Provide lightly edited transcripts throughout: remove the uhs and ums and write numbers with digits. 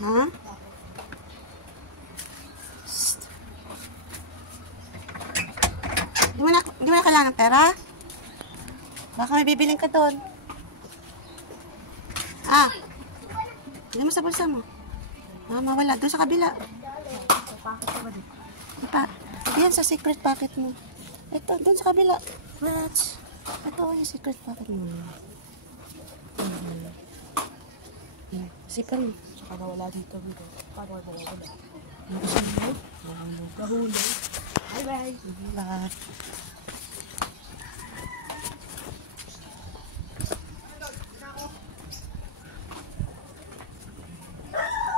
Ha? Di mo na kailangan ng pera? Baka may bibiling ka doon. Ah. Hindi mo sa bulsa mo. Ah, mawala. Doon sa kabila. Yan sa secret pocket mo. Ito, doon sa kabila. Rats. Ito yung secret pocket mo. Sipan mo. Saka nawala dito. Paano ako nawala? Nahulog. Bye-bye. Bye.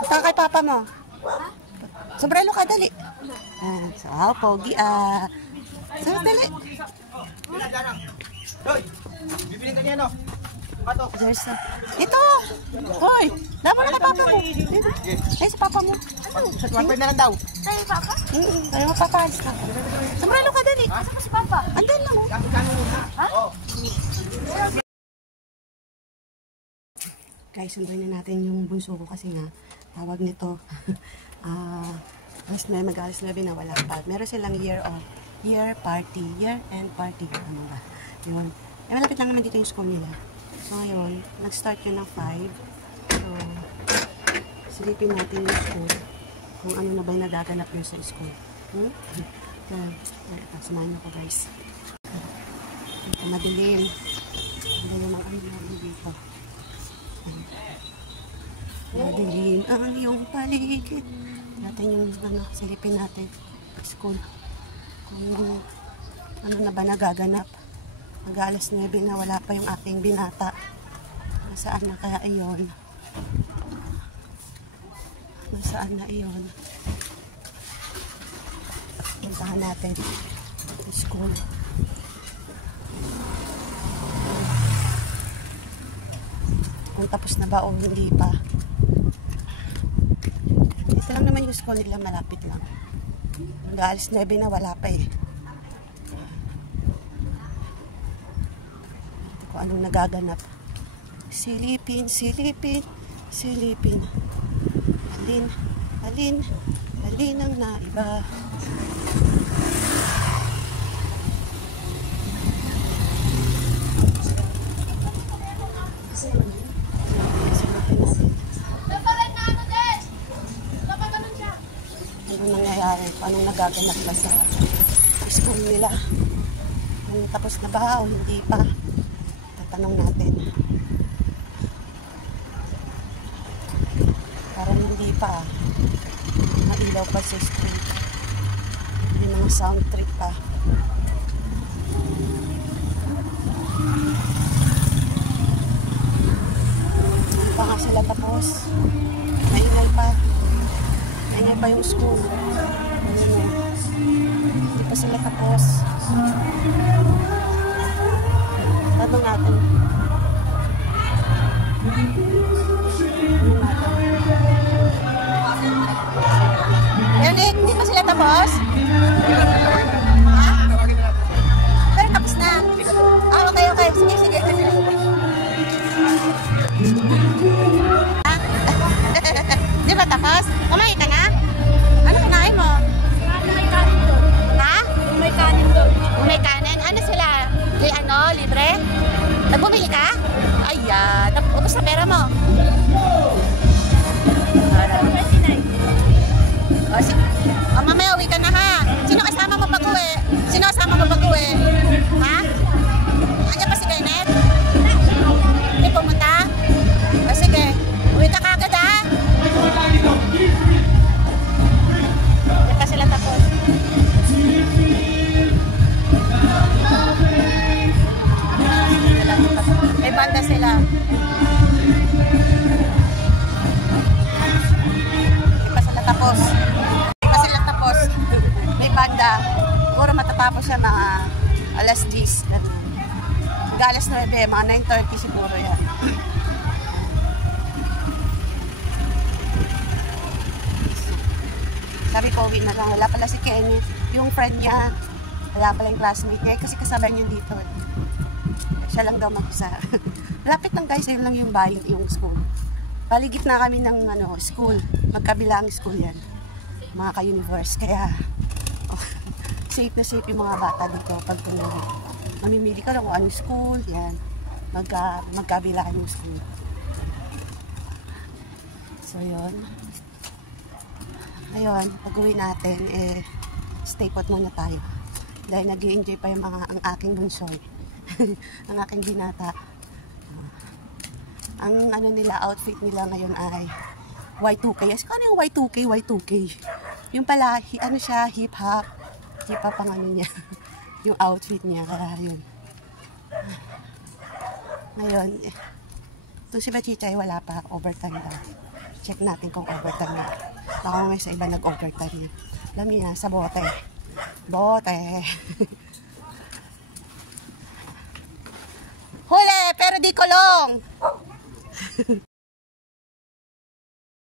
Punta ka kay papa mo. Sombrero ka, dali. So, pogi. So, dali. Hoy! Bibiling ka niya, no? Pato. There's a... Ito! Hoy! Dama na kay papa mo. Ay, sa papa mo. One na lang daw. Ay, Papa? Ayaw mo papaalis na. Sombrero ka, dali. Asa pa si Papa? Andun lang. Ha? Guys, sunduin na natin yung bunso ko kasi nga, tawag nito, mag-alas 9 na wala pa. Meron silang year end party. Ano ba? Yun. Eh, malapit lang naman dito yung school nila. So, ngayon, nag-start yun ng 5. So, silipin natin yung school. Kung ano na ba yung nagaganap yun sa school. Samahan nyo ko, guys. Ito, madilim. Madilim ang ano namin dito. Madilim ang iyong paligid. Natin yung silipin natin. School. Kung ano na ba nagaganap. Mag-alas 9 na wala pa yung aking binata. Nasaan na kaya iyon? Nasaan na iyon? Puntahan natin yung school. Kung tapos na ba o hindi pa. Ito lang naman yung school nila, malapit lang. Mag-alas 9 na wala pa eh. Kung anong nagaganap. Silipin, silipin, silipin. Alin ang naiba. Ano nangyayari? Anong nagaganap ba sa school nila? Tapos na ba o hindi pa? Tatanong natin. Parang hindi pa. Mailaw pa sa school. May mga sound trip pa. Hindi pa nga sila tapos. Maingay pa. Maingay pa yung school. Hindi pa sila tapos. Tanong natin. Yan eh, hindi pa sila tapos? Ha? Pero tapos na. Okay. Sige. Di ba tapos? Kumain ka na? Ano kinain mo? May kanin doon. Ha? May kanin doon. May kanin? Ano sila? Libre? Nagbumili ka? Ayan. Ubus na pera mo? Mamaya uwi ka na ha. Sino kasama mo pag-uwi? Ha? Andiyan pa si Kenneth? Hindi pumunta? Sige. Uwi ka kagad ha? Hindi pa sila tapos. May banda sila. Hindi pa sila tapos. May banda. Siguro matatapos siya mga alas 10. Mag-alas 9, mga 9:30 siguro yan. Sabi ko, uwi na lang. Wala pala si Kenneth. Yung friend niya. Wala pala yung classmate niya. Kasi kasabay niya dito. Siya lang daw mag-isa. Lapit lang guys. Yun lang yung bahay, yung school. Paligid na kami ng school. Magkabilang school yan. Mga ka-universe. Kaya, safe na safe yung mga bata dito pag mamimili ka lang kung anong school. Yan. Magkabilaan yung school. So, yun. Ayun, pag-uwi natin, stay put muna tayo. Dahil nag-i-enjoy pa yung ang aking bunsoy. Ang aking binata. Ang nila, outfit nila ngayon ay Y2K. Kasi ano yung Y2K? Y2K. Yung pala, siya, hip-hop. Hip-hop ang niya. Yung outfit niya. Kaya yun. Ngayon, ito si Machichay, wala pa. Overtime daw. Check natin kung overtime na. Baka may sa iba nag-overtime niya. Alam niya, sa bote. Bote. Huli, pero di kulong.